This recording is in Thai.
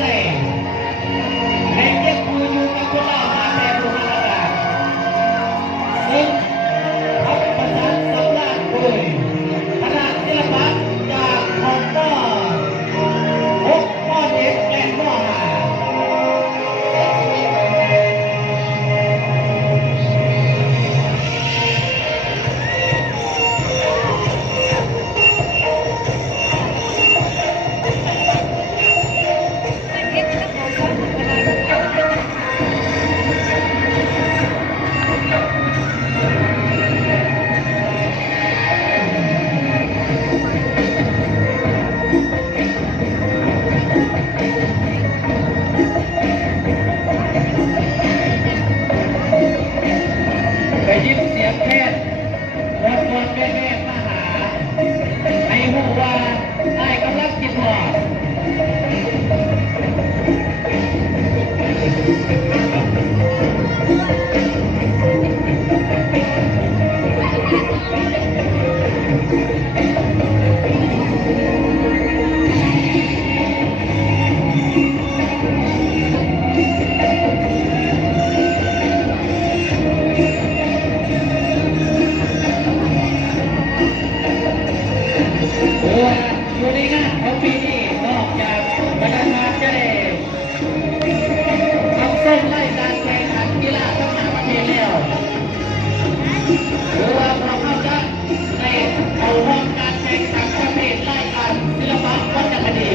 ส่ในเก็บมืออยู่กับพวกเรามาแต่โบราณกาลซึ่งทับประสานสำราญโดยคณะศิลปะจากของพ่อ6 ม.7 และม.5ไปยินเสียงแพทย์รถรถแม่มาหาให้หูว่าไอ้กำลังกินหอดอยู่ในงานของปีนี้นอกจากบรรดาชาจะได้ทำส้มไล่การแข่งขันกีฬาทั้งประเทศแล้วหรือว่าพวกเขาจะได้เอาห้องการแข่งขันประเภทไล่การศิลปะวรรณคดี